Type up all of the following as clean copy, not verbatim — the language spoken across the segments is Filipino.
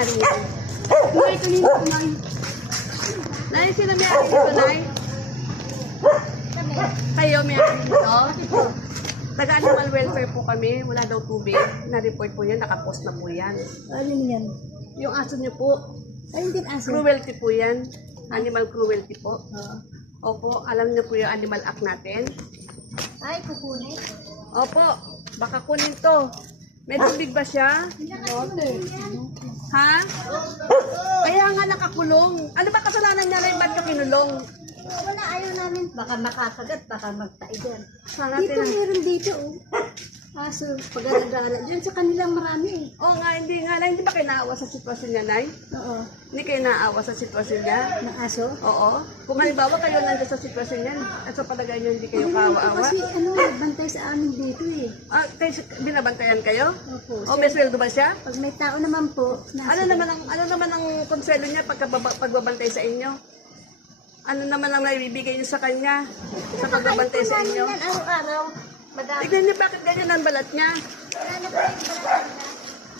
may-ari nito? Nay, kanina po, Nay. Nay, sino may-ari nito, Nay? Kayo may-ari nito? Taga-animal welfare po kami. Wala daw tubig. Na-report po yan. Nakapost na po yan. Ano yan? Yung aso niyo po, Ayun din aso. cruelty po yan. Animal cruelty po. Oo. Opo, alam niyo po yung Animal Act natin. Ay, kukunin. Opo, baka kunin to. May tubig ba siya? Ha? Kaya nga nakakulong. Ano ba kasalanan niya na ba't ka kinulong? Wala, ayaw namin. Baka makasagat, baka magtaigan. Sana Dito, tina- meron dito, oh. Aso, pag-alagala. Diyan sa kanilang marami, eh. Oo nga, hindi nga. Hindi ba kayo naawa sa sitwasyon niya, Nay? Oo. Hindi kayo naawa sa sitwasyon niya? Na aso. Oo. Kung halimbawa kayo nandiyan sa sitwasyon niya, at sa palagay niyo hindi kayo Hindi kaawa-awa? kasi, bantay sa amin dito, eh. Ah, kayo, binabantayan kayo? Opo. O may sweldo ba siya? Pag may tao naman po, Ano naman ang konselo niya pagbabantay sa inyo? Ano naman ang naibibigay niyo sa kanya sa pagbabantay sa inyo? Yan, araw-araw. Madami. Tignan niyo bakit ganyan ang balat niya. Wala na po yung balat.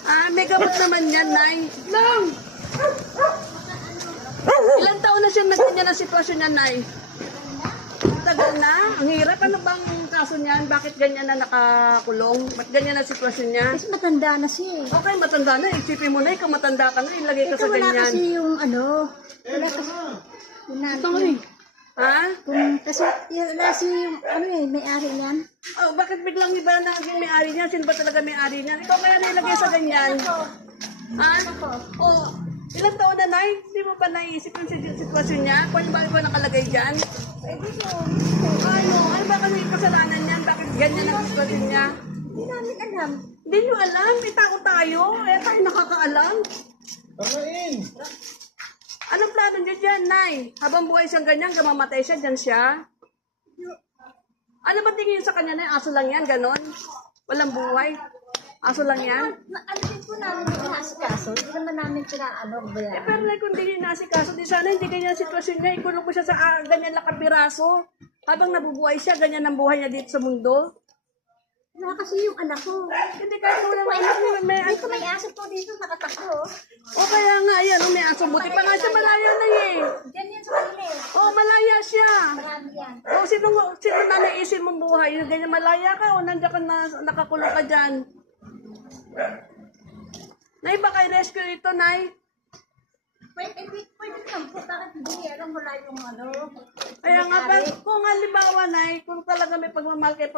Ah, may gamot naman yan, Nay. Lang! Ilang taon na siya nagganyan ang sitwasyon niya, Nay? Tagal na? Ang hirap. Ano bang kaso niyan? Bakit ganyan na nakakulong? Ba't ganyan ang sitwasyon niya? Kasi matanda na siya, eh. Okay, matanda na. Isipin mo na, ikaw matanda ka na. Ilagay ka Ito sa wala ganyan. kasi yung wala kasi, Ito nga eh. Ha? kasi wala si yung, may-ari niyan. Oh, bakit biglang iba na naging may-ari niya? Sino ba talaga may-ari niya? Ikaw kaya nilagay sa ganyan? Ha? Oh, ilang taon na, Nay? Hindi mo pa naisip yung sitwasyon niya? Kung ba nakalagay dyan? Pwede yun. Ano ba kasi yung kasalanan niyan? Bakit ganyan ang sitwasyon niya? Hindi namin alam. Hindi niyo alam, may tao tayo. Eh, tayo nakakaalam. Anong plano niyo dyan, Nay? Habang buhay siyang ganyan, gamamatay siya, dyan siya? Ano ba tingin niyo sa kanya, Nay? Aso lang yan, ganon? Walang buhay? Aso lang yan? Ano din po namin yung inaasikaso? Hindi naman namin Eh, ba yan? pero Nay, kung hindi niyo nasikaso, di sana hindi ganyan ang sitwasyon niya. Ikulong ko siya sa ganyan lang kapiraso. Habang nabubuhay siya, ganyan ang buhay niya dito sa mundo. Wala kasi yung anak ko. Hindi kahit wala may anak niya, may Dito may aso po dito, nakatakbo. O kaya nga, ayan, may aso. Buti pa nga siya, malaya na eh. Diyan yan sa kanila eh. O, malaya siya. Marami yan. O, sino na naisin mong buhay? Yung ganyan malaya ka o nandiyan ka na, nakakulong ka dyan? Nay, baka i-rescue ito, Nay. Pwede naman po. Bakit hindi? Alam wala yung Kaya nga, kung halimbawa, Nay, kung talaga may pagmamahal kayo,